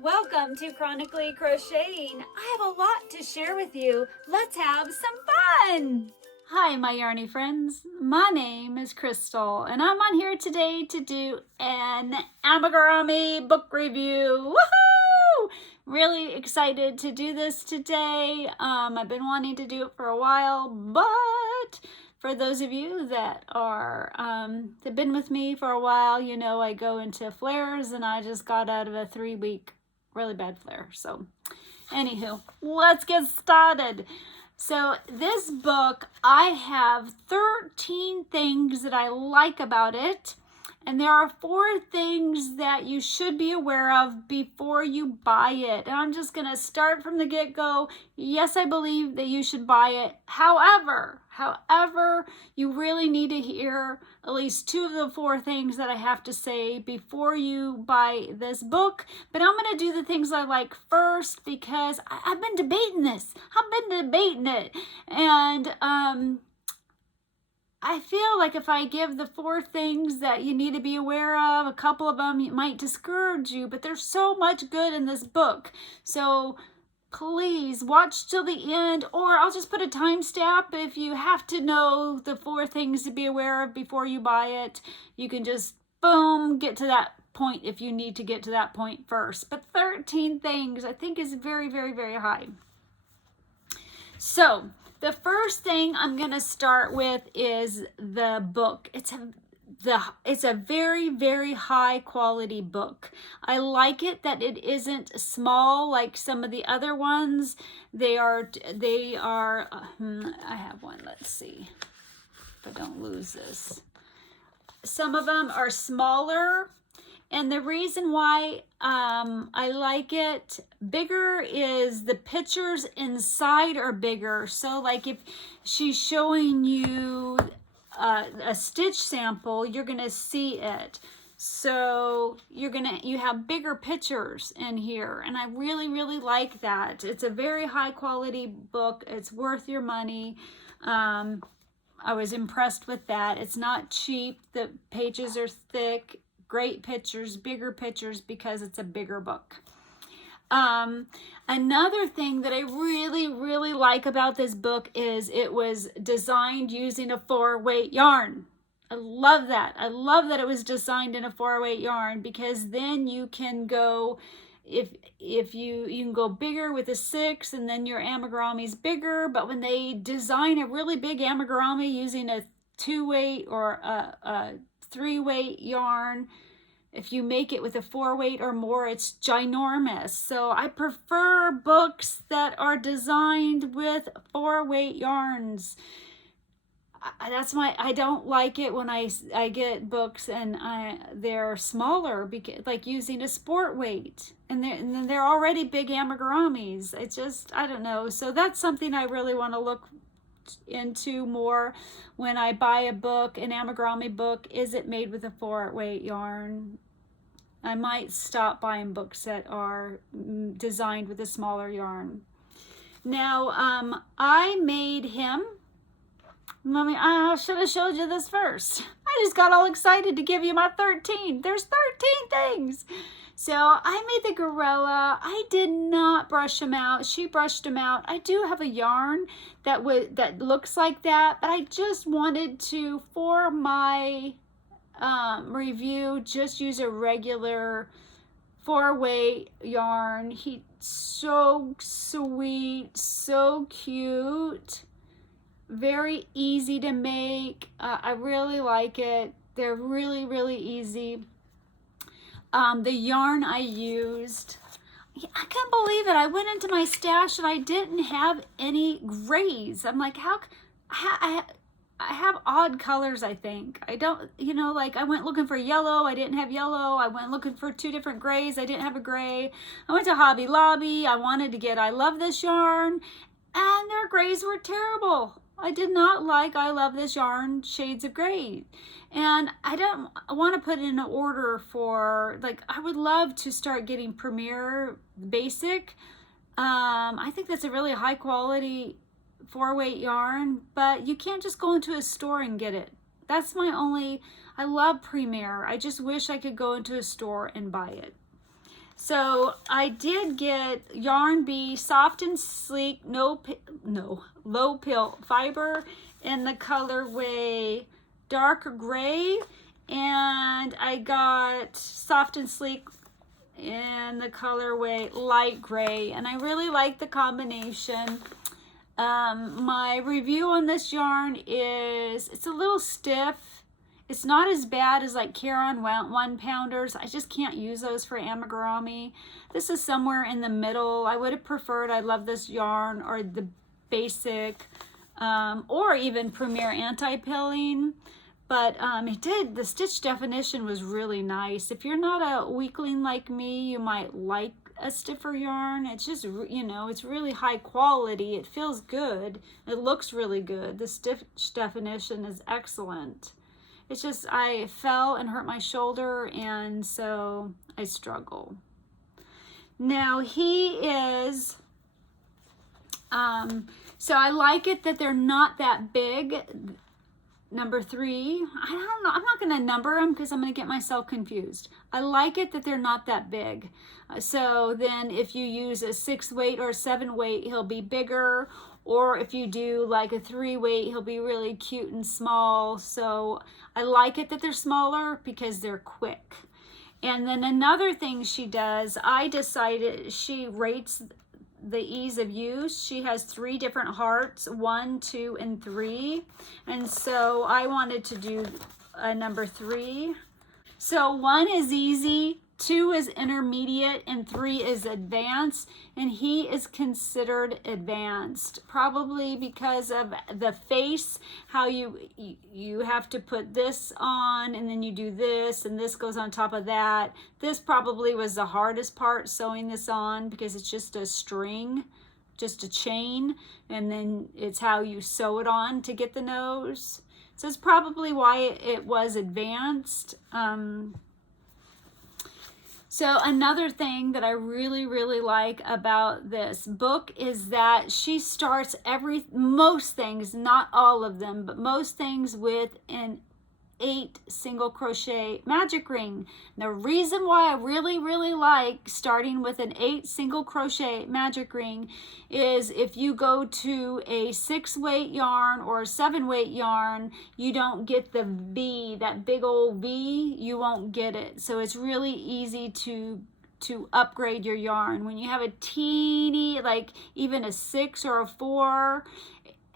Welcome to Chronically Crocheting. I have a lot to share with you. Let's have some fun! Hi, my yarny friends. My name is Crystal, and I'm on here today to do an Amigurumi book review. Woohoo! Really excited to do this today. I've been wanting to do it for a while, but for those of you that are have been with me for a while, you know I go into flares, and I just got out of a 3-week really bad flare. So anywho, let's get started. So this book, I have 13 things that I like about it, and there are 4 things that you should be aware of before you buy it. And I'm just gonna start from the get-go. Yes, I believe that you should buy it. However, you really need to hear at least 2 of the 4 things that I have to say before you buy this book. But I'm gonna do the things I like first because I've been debating this. I've been debating it. And I feel like if I give the 4 things that you need to be aware of, a couple of them might discourage you, but there's so much good in this book. So please watch till the end, or I'll just put a timestamp. If you have to know the 4 things to be aware of before you buy it, you can just, boom, get to that point if you need to get to that point first. But 13 things I think is very, very, very high. So the first thing I'm going to start with is the book. It's a very, very high quality book. I like it that it isn't small like some of the other ones. They are, I have one, let's see if I don't lose this. Some of them are smaller. And the reason why I like it bigger is the pictures inside are bigger. So like if she's showing you a stitch sample, you're gonna see it. So you have bigger pictures in here, and I really, really like that. It's a very high quality book. It's worth your money. I was impressed with that. It's not cheap. The pages are thick. Great pictures, bigger pictures, because it's a bigger book. Another thing that I really, really like about this book is it was designed using a 4-weight yarn. I love that. I love that it was designed in a 4-weight yarn, because then you can go, if you can go bigger with a 6, and then your amigurumi's bigger. But when they design a really big amigurumi using a 2-weight or a 3-weight yarn, if you make it with a 4-weight or more, it's ginormous. So I prefer books that are designed with 4-weight yarns. I don't like it when I get books and they're smaller, because like using a sport weight, and they're already big amigurumis. It's just, I don't know. So that's something I really want to look into more when I buy a book, an amigurumi book. Is it made with a 4-weight yarn? I might stop buying books that are designed with a smaller yarn. Now, I made him. I should have showed you this first. I just got all excited to give you my 13. There's 13 things. So I made the gorilla. I did not brush him out. She brushed him out. I do have a yarn that looks like that, but I just wanted to, for my review, just use a regular 4-weight yarn. He's so sweet, so cute, very easy to make. I really like it. They're really, really easy. The yarn I used, I can't believe it. I went into my stash and I didn't have any grays. I'm like, I have odd colors, I think. I don't, like I went looking for yellow. I didn't have yellow. I went looking for 2 different grays. I didn't have a gray. I went to Hobby Lobby. I wanted to get I Love This Yarn, and their grays were terrible. I did not like I Love This Yarn shades of gray. And I don't want to put in an order for, like, I would love to start getting Premier Basic. I think that's a really high quality 4-weight yarn, but you can't just go into a store and get it. That's my only, I love Premier. I just wish I could go into a store and buy it. So I did get Yarn Bee Soft and Sleek, low pill fiber in the colorway dark gray, and I got Soft and Sleek in the colorway light gray, and I really like the combination. My review on this yarn is it's a little stiff. It's not as bad as like Caron 1-pounders. I just can't use those for amigurumi. This is somewhere in the middle. I would have preferred, I love this yarn, or the basic, or even Premier Anti-Pilling. But the stitch definition was really nice. If you're not a weakling like me, you might like a stiffer yarn. It's just, you know, it's really high quality. It feels good. It looks really good. The stitch definition is excellent. It's just I fell and hurt my shoulder, and so I struggle. Now he is, so I like it that they're not that big. Number 3, I don't know, I'm not gonna number them because I'm gonna get myself confused. I like it that they're not that big. So then if you use a 6 weight or a 7 weight, he'll be bigger. Or if you do like a 3 weight, he'll be really cute and small. So I like it that they're smaller because they're quick. And then another thing she does, I decided she rates the ease of use. She has 3 different hearts, 1, 2, and 3. And so I wanted to do a number 3. So 1 is easy, 2 is intermediate, and 3 is advanced, and he is considered advanced, probably because of the face, how you have to put this on, and then you do this, and this goes on top of that. This probably was the hardest part, sewing this on, because it's just a string, just a chain, and then it's how you sew it on to get the nose. So it's probably why it was advanced. So another thing that I really, really like about this book is that she starts most things, not all of them, but most things with an 8 single crochet magic ring. The reason why I really, really like starting with an 8 single crochet magic ring is if you go to a 6 weight yarn or a 7 weight yarn, you don't get the V, that big old V, you won't get it. So it's really easy to upgrade your yarn. When you have a teeny, like even a 6 or a 4,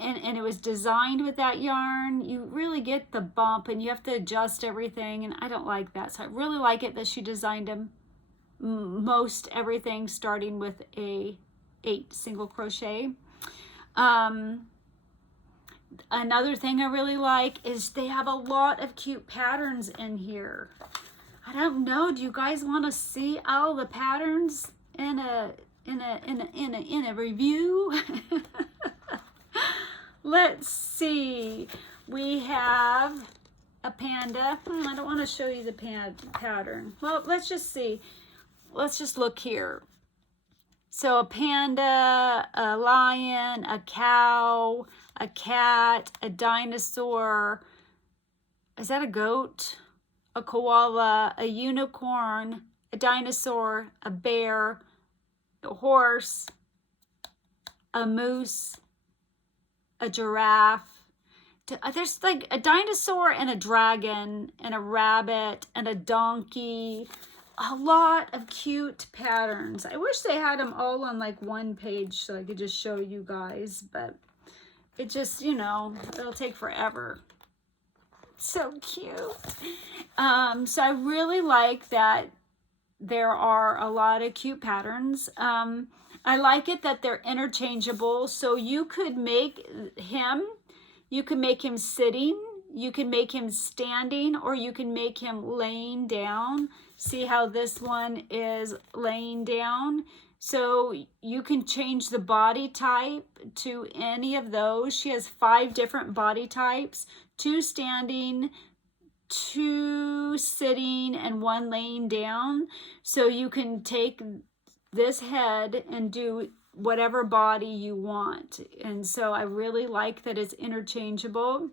and it was designed with that yarn, you really get the bump and you have to adjust everything, and I don't like that. So I really like it that she designed them most everything starting with a 8 single crochet. Another thing I really like is they have a lot of cute patterns in here. I don't know, do you guys want to see all the patterns in a review? Let's see. We have a panda. I don't want to show you the pattern. Well, let's just see. Let's just look here. So a panda, a lion, a cow, a cat, a dinosaur. Is that a goat? A koala, a unicorn, a dinosaur, a bear, a horse, a moose, a giraffe. There's like a dinosaur and a dragon and a rabbit and a donkey. A lot of cute patterns. I wish they had them all on like one page so I could just show you guys, but it just, you know, it'll take forever. So cute. So I really like that there are a lot of cute patterns. I like it that they're interchangeable. So you could make him sitting, you can make him standing, or you can make him laying down. See how this one is laying down? So you can change the body type to any of those. She has 5 different body types, 2 standing, 2 sitting, and 1 laying down. So you can take this head and do whatever body you want. And so I really like that it's interchangeable.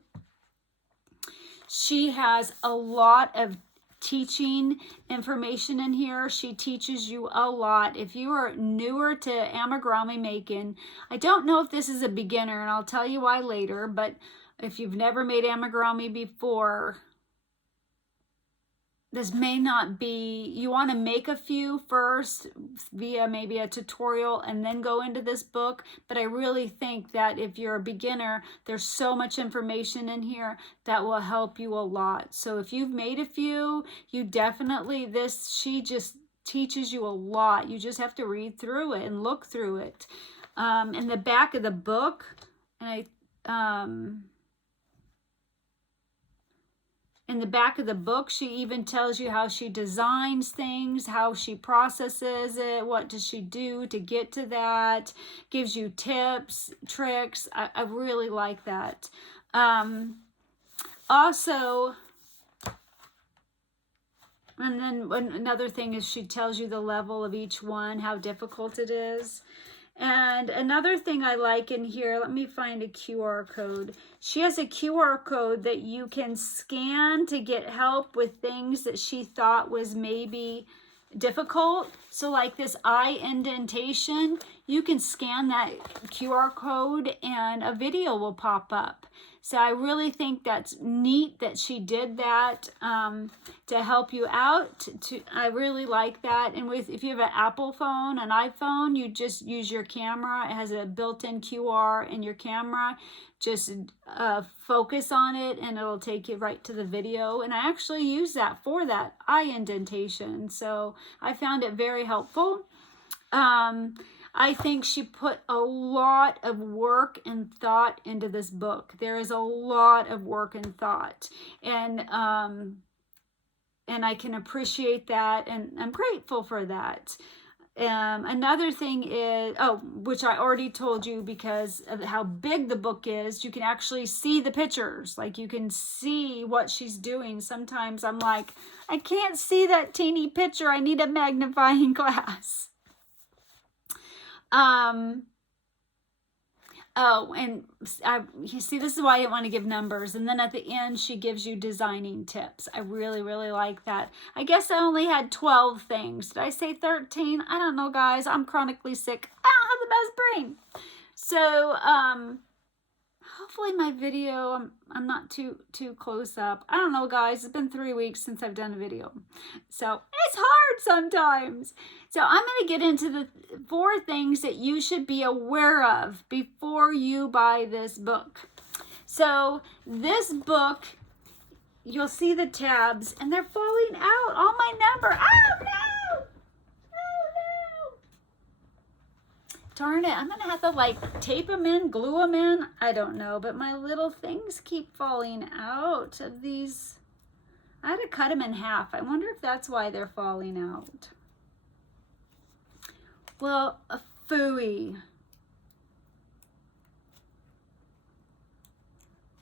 She has a lot of teaching information in here. She teaches you a lot. If you are newer to amigurumi making, I don't know if this is a beginner, and I'll tell you why later, but if you've never made amigurumi before, this may not be, you want to make a few first via maybe a tutorial and then go into this book. But I really think that if you're a beginner, there's so much information in here that will help you a lot. So if you've made a few, you definitely, she just teaches you a lot. You just have to read through it and look through it. In the back of the book, and in the back of the book, she even tells you how she designs things, how she processes it, what does she do to get to that, gives you tips, tricks. I really like that. Also, and then another thing is she tells you the level of each one, how difficult it is. And another thing I like in here, let me find a QR code. She has a QR code that you can scan to get help with things that she thought was maybe difficult. So like this eye indentation, you can scan that QR code and a video will pop up. So I really think that's neat that she did that to help you out. I really like that. And if you have an Apple phone, an iPhone, you just use your camera. It has a built-in QR in your camera. Just focus on it and it'll take you right to the video. And I actually use that for that eye indentation. So I found it very helpful. I think she put a lot of work and thought into this book. There is a lot of work and thought, and I can appreciate that, and I'm grateful for that. Another thing is, which I already told you because of how big the book is, you can actually see the pictures. Like you can see what she's doing. Sometimes I'm like, I can't see that teeny picture. I need a magnifying glass. You see, this is why I didn't want to give numbers. And then at the end, she gives you designing tips. I really, really like that. I guess I only had 12 things. Did I say 13? I don't know, guys. I'm chronically sick. I don't have the best brain. So, hopefully my video, I'm not too close up. I don't know, guys. It's been 3 weeks since I've done a video. So it's hard sometimes. So I'm going to get into the 4 things that you should be aware of before you buy this book. So this book, you'll see the tabs and they're falling out. All my number. Oh, no! Oh, no! Darn it, I'm going to have to like tape them in, glue them in. I don't know, but my little things keep falling out of these. I had to cut them in half. I wonder if that's why they're falling out. Well, a phooey.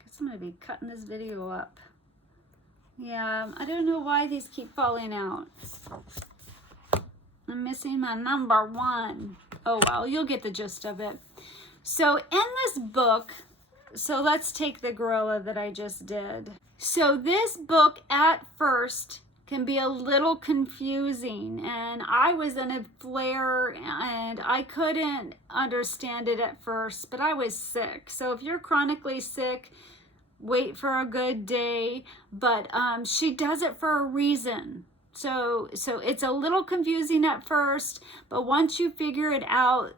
Guess I'm going to be cutting this video up. Yeah, I don't know why these keep falling out. I'm missing my number 1. Oh, well, you'll get the gist of it. So in this book, so let's take the gorilla that I just did. So this book at first can be a little confusing, and I was in a flare and I couldn't understand it at first, but I was sick. So if you're chronically sick, wait for a good day, but she does it for a reason. So it's a little confusing at first, but once you figure it out,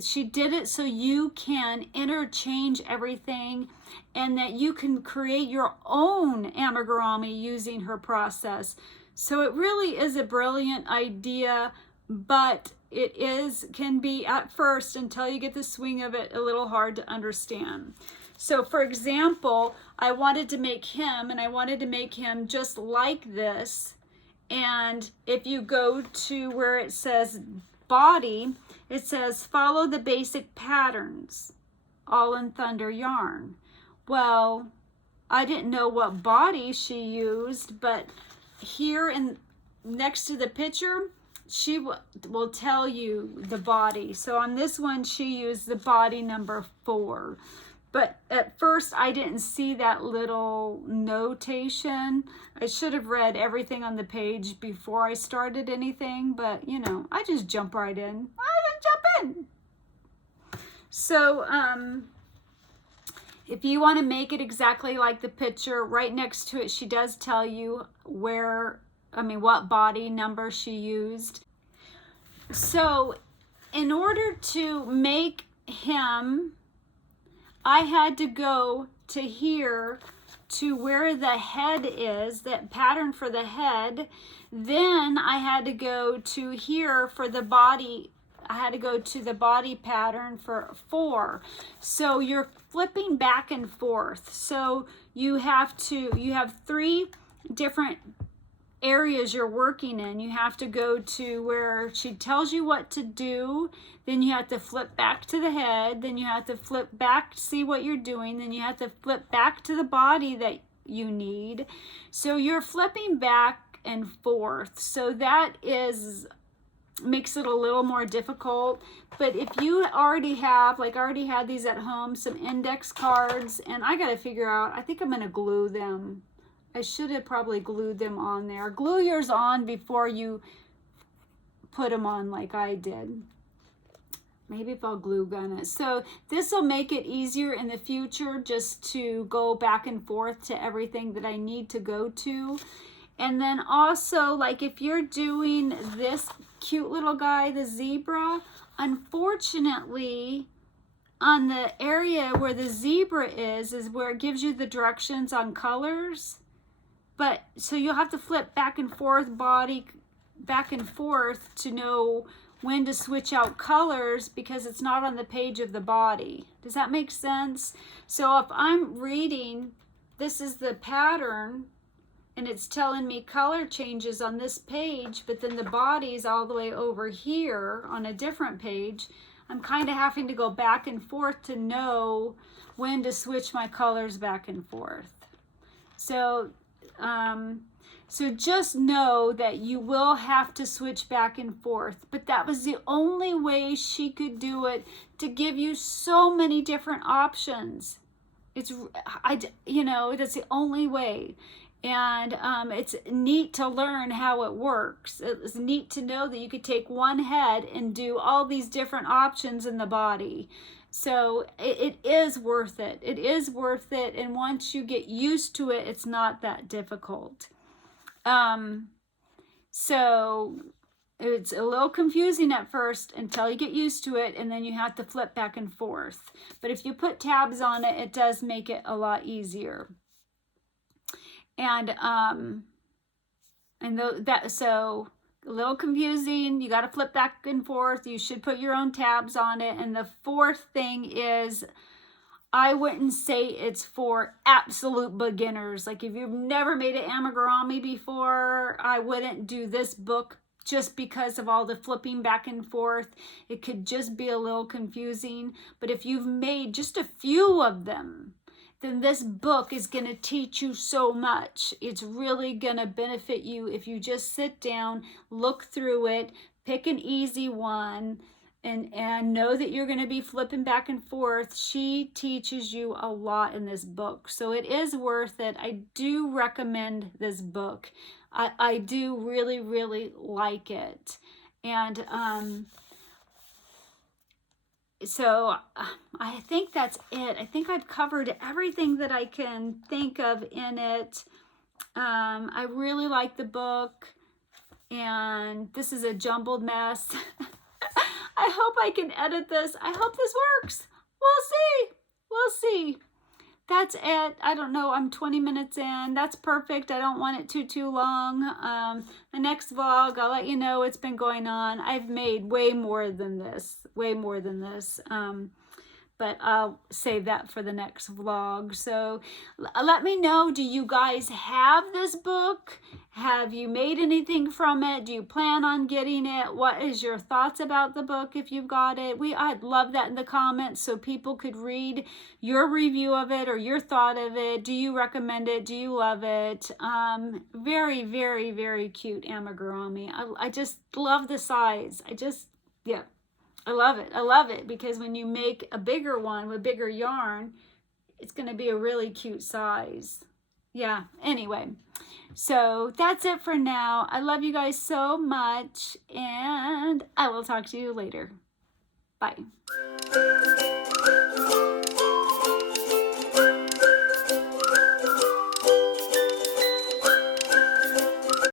she did it so you can interchange everything and that you can create your own amigurumi using her process. So it really is a brilliant idea, but it can be at first, until you get the swing of it, a little hard to understand. So for example, I wanted to make him, and I wanted to make him just like this. And if you go to where it says body, it says follow the basic patterns, all in Thunder Yarn. Well, I didn't know what body she used, but here in next to the picture, she will tell you the body. So on this one, she used the body number 4. But at first I didn't see that little notation. I should have read everything on the page before I started anything, but you know, I just jump right in. I just jump in. So, if you want to make it exactly like the picture, right next to it, she does tell you what body number she used. So, in order to make him, I had to go to here to where the head is, that pattern for the head. Then I had to go to here for the body. I had to go to the body pattern for 4. So you're flipping back and forth. So you have 3 different areas you're working in. You have to go to where she tells you what to do, then you have to flip back to the head, then you have to flip back to see what you're doing, then you have to flip back to the body that you need. So you're flipping back and forth. So that makes it a little more difficult. But if you already have, like I already had these at home, some index cards, and I got to figure out, I think I'm going to glue them. I should have probably glued them on there. Glue yours on before you put them on like I did. Maybe if I'll glue gun it. So this will make it easier in the future just to go back and forth to everything that I need to go to. And then also, like if you're doing this cute little guy, the zebra, unfortunately, on the area where the zebra is where it gives you the directions on colors. But so you'll have to flip back and forth, body back and forth to know when to switch out colors because it's not on the page of the body. Does that make sense? So if I'm reading, this is the pattern, and it's telling me color changes on this page, but then the body's all the way over here on a different page, I'm kind of having to go back and forth to know when to switch my colors back and forth. So just know that you will have to switch back and forth, but that was the only way she could do it, to give you so many different options. That's the only way. And it's neat to learn how it works. It's neat to know that you could take one head and do all these different options in the body. So it is worth it. It is worth it. And once you get used to it, it's not that difficult. So it's a little confusing at first until you get used to it, and then you have to flip back and forth. But if you put tabs on it, it does make it a lot easier. So a little confusing. You got to flip back and forth. You should put your own tabs on it. And the fourth thing is, I wouldn't say it's for absolute beginners. Like if you've never made an amigurumi before, I wouldn't do this book just because of all the flipping back and forth. It could just be a little confusing. But if you've made just a few of them, then this book is going to teach you so much. It's really going to benefit you if you just sit down, look through it, pick an easy one, and know that you're going to be flipping back and forth. She teaches you a lot in this book. So it is worth it. I do recommend this book. I do really, really like it. And so I think that's it. I think I've covered everything that I can think of in it. I really like the book, and this is a jumbled mess. I hope I can edit this. I hope this works. We'll see. We'll see. That's it. I don't know. I'm 20 minutes in. That's perfect. I don't want it too long. The next vlog, I'll let you know what's been going on. I've made way more than this. But I'll save that for the next vlog. So let me know, do you guys have this book? Have you made anything from it? Do you plan on getting it? What is your thoughts about the book if you've got it? I'd love that in the comments so people could read your review of it or your thought of it. Do you recommend it? Do you love it? Very, very, very cute amigurumi. I just love the size. I love it. I love it because when you make a bigger one with bigger yarn, it's going to be a really cute size. Yeah, anyway. So that's it for now. I love you guys so much, and I will talk to you later. Bye.